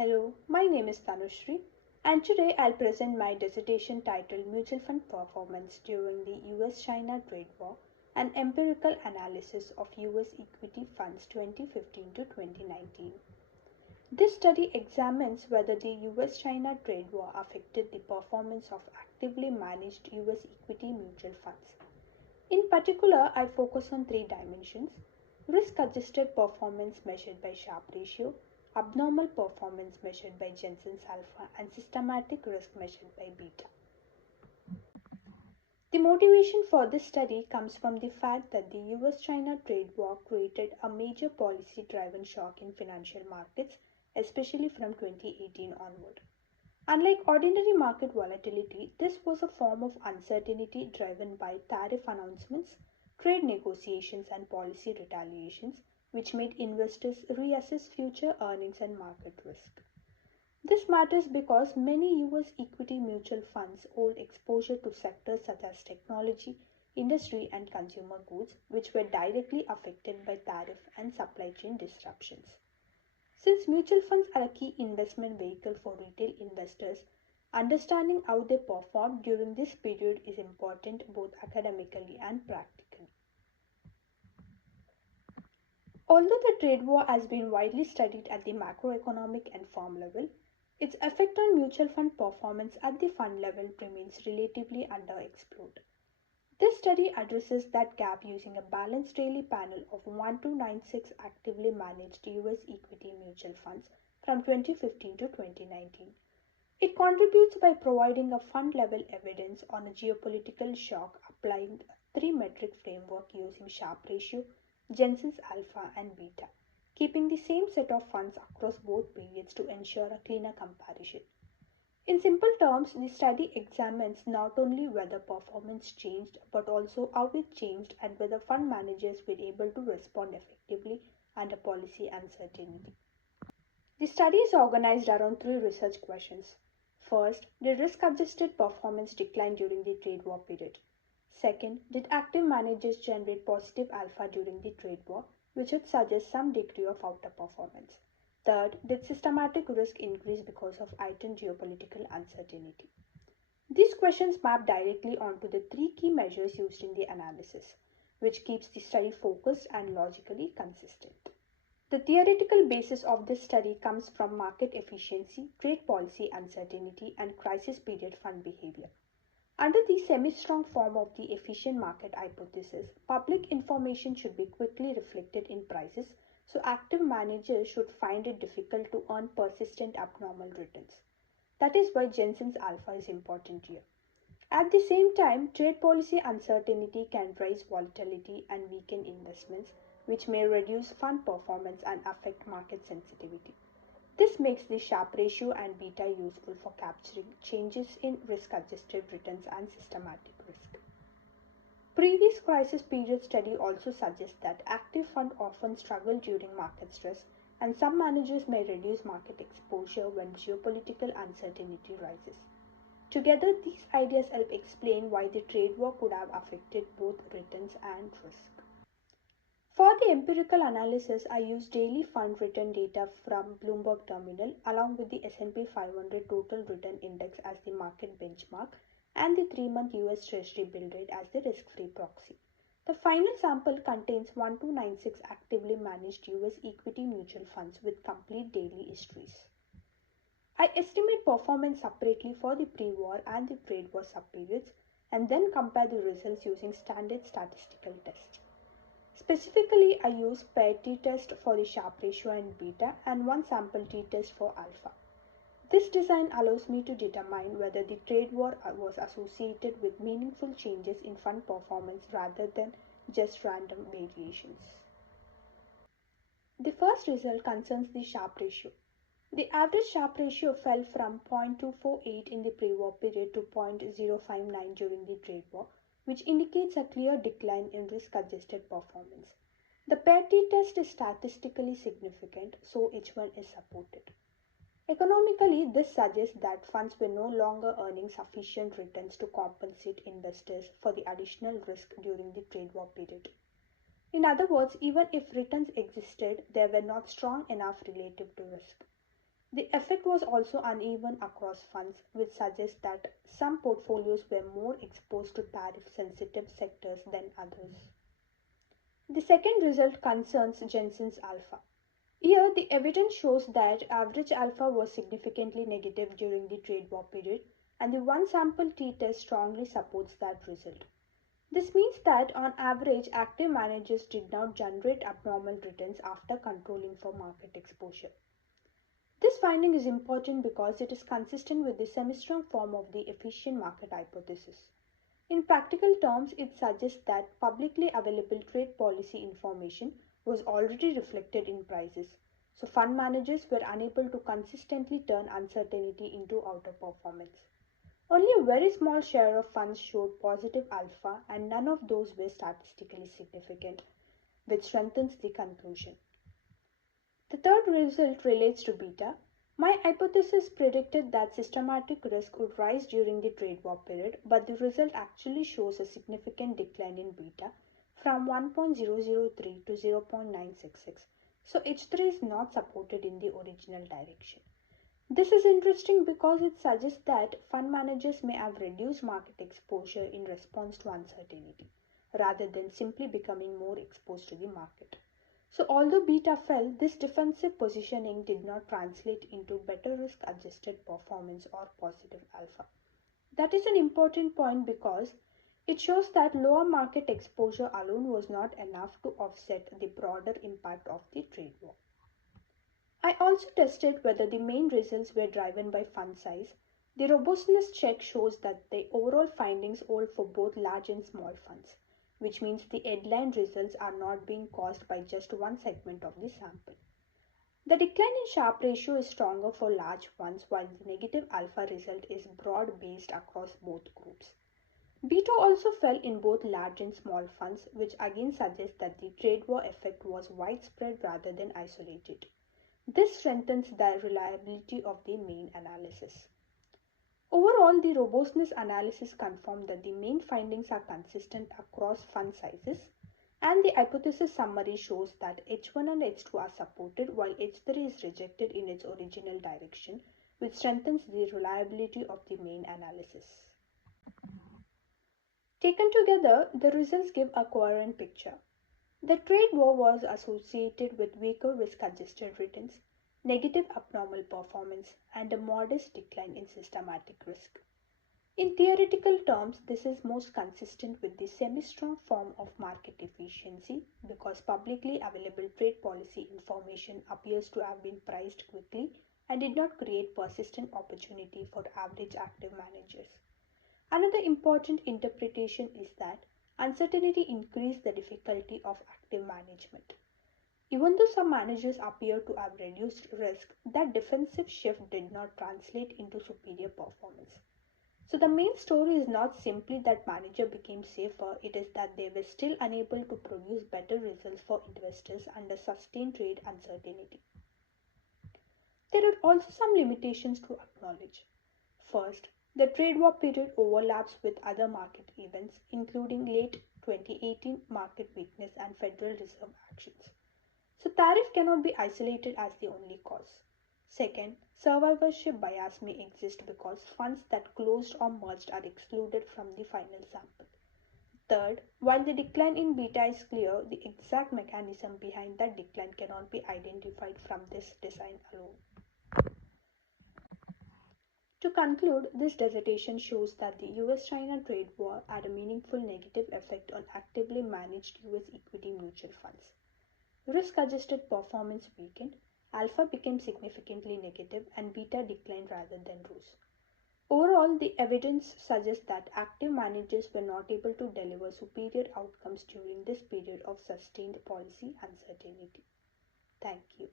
Hello, my name is Tanushri, and today I'll present my dissertation titled Mutual Fund Performance During the US China Trade War, an empirical analysis of US equity funds 2015 to 2019. This study examines whether the US China trade war affected the performance of actively managed US equity mutual funds. In particular, I focus on three dimensions: risk adjusted performance measured by Sharpe ratio, abnormal performance measured by Jensen's alpha, and systematic risk measured by beta. The motivation for this study comes from the fact that the US China trade war created a major policy driven shock in financial markets, especially from 2018 onward. Unlike ordinary market volatility, this was a form of uncertainty driven by tariff announcements, trade negotiations, and policy retaliations, which made investors reassess future earnings and market risk. This matters because many US equity mutual funds hold exposure to sectors such as technology, industry, and consumer goods, which were directly affected by tariff and supply chain disruptions. Since mutual funds are a key investment vehicle for retail investors, understanding how they performed during this period is important both academically and practically. Although the trade war has been widely studied at the macroeconomic and firm level, its effect on mutual fund performance at the fund level remains relatively underexplored. This study addresses that gap using a balanced daily panel of 1296 actively managed US equity mutual funds from 2015 to 2019. It contributes by providing a fund level evidence on a geopolitical shock, applying a three metric framework using Sharpe ratio, Jensen's alpha, and beta, keeping the same set of funds across both periods to ensure a cleaner comparison. In simple terms, the study examines not only whether performance changed but also how it changed and whether fund managers were able to respond effectively under policy uncertainty. The study is organized around three research questions. First, did risk adjusted performance decline during the trade war period? Second, did active managers generate positive alpha during the trade war, which would suggest some degree of outperformance? Third, did systematic risk increase because of heightened geopolitical uncertainty? These questions map directly onto the three key measures used in the analysis, which keeps the study focused and logically consistent. The theoretical basis of this study comes from market efficiency, trade policy uncertainty, and crisis period fund behavior. Under the semi-strong form of the efficient market hypothesis, public information should be quickly reflected in prices, so active managers should find it difficult to earn persistent abnormal returns. That is why Jensen's alpha is important here. At the same time, trade policy uncertainty can raise volatility and weaken investments, which may reduce fund performance and affect market sensitivity. This makes the Sharpe ratio and beta useful for capturing changes in risk-adjusted returns and systematic risk. Previous crisis period study also suggests that active funds often struggle during market stress, and some managers may reduce market exposure when geopolitical uncertainty rises. Together, these ideas help explain why the trade war could have affected both returns and risk. For the empirical analysis, I used daily fund return data from Bloomberg Terminal along with the S&P 500 Total Return Index as the market benchmark and the 3-month US Treasury bill rate as the risk-free proxy. The final sample contains 1296 actively managed US equity mutual funds with complete daily histories. I estimate performance separately for the pre-war and the trade war subperiods and then compare the results using standard statistical tests. Specifically, I use paired t-test for the Sharpe ratio and beta and one sample t-test for alpha. This design allows me to determine whether the trade war was associated with meaningful changes in fund performance rather than just random variations. The first result concerns the Sharpe ratio. The average Sharpe ratio fell from 0.248 in the pre-war period to 0.059 during the trade war, which indicates a clear decline in risk-adjusted performance. The paired t-test is statistically significant, so H1 is supported. Economically, this suggests that funds were no longer earning sufficient returns to compensate investors for the additional risk during the trade war period. In other words, even if returns existed, they were not strong enough relative to risk. The effect was also uneven across funds, which suggests that some portfolios were more exposed to tariff sensitive sectors than others. The second result concerns Jensen's alpha. Here, the evidence shows that average alpha was significantly negative during the trade war period, and the one sample t test strongly supports that result. This means that on average, active managers did not generate abnormal returns after controlling for market exposure. This finding is important because it is consistent with the semi-strong form of the efficient market hypothesis. In practical terms, it suggests that publicly available trade policy information was already reflected in prices, so fund managers were unable to consistently turn uncertainty into outperformance. Only a very small share of funds showed positive alpha, and none of those were statistically significant, which strengthens the conclusion. The third result relates to beta. My hypothesis predicted that systematic risk would rise during the trade war period, but the result actually shows a significant decline in beta from 1.003 to 0.966. So H3 is not supported in the original direction. This is interesting because it suggests that fund managers may have reduced market exposure in response to uncertainty, rather than simply becoming more exposed to the market. So, although beta fell, this defensive positioning did not translate into better risk adjusted performance or positive alpha. That is an important point because it shows that lower market exposure alone was not enough to offset the broader impact of the trade war. I also tested whether the main results were driven by fund size. The robustness check shows that the overall findings hold for both large and small funds, which means the headline results are not being caused by just one segment of the sample. The decline in Sharpe ratio is stronger for large funds, while the negative alpha result is broad based across both groups. Beta also fell in both large and small funds, which again suggests that the trade war effect was widespread rather than isolated. This strengthens the reliability of the main analysis. Overall, the robustness analysis confirmed that the main findings are consistent across fund sizes, and the hypothesis summary shows that H1 and H2 are supported while H3 is rejected in its original direction, which strengthens the reliability of the main analysis. Taken together, the results give a coherent picture. The trade war was associated with weaker risk-adjusted returns, negative abnormal performance, and a modest decline in systematic risk. In theoretical terms, this is most consistent with the semi-strong form of market efficiency because publicly available trade policy information appears to have been priced quickly and did not create persistent opportunity for average active managers. Another important interpretation is that uncertainty increased the difficulty of active management. Even though some managers appear to have reduced risk, that defensive shift did not translate into superior performance. So the main story is not simply that managers became safer, it is that they were still unable to produce better results for investors under sustained trade uncertainty. There are also some limitations to acknowledge. First, the trade war period overlaps with other market events, including late 2018 market weakness and Federal Reserve actions. So, tariff cannot be isolated as the only cause. Second, survivorship bias may exist because funds that closed or merged are excluded from the final sample. Third, while the decline in beta is clear, the exact mechanism behind that decline cannot be identified from this design alone. To conclude, this dissertation shows that the US-China trade war had a meaningful negative effect on actively managed US equity mutual funds. Risk-adjusted performance weakened, alpha became significantly negative, and beta declined rather than rose. Overall, the evidence suggests that active managers were not able to deliver superior outcomes during this period of sustained policy uncertainty. Thank you.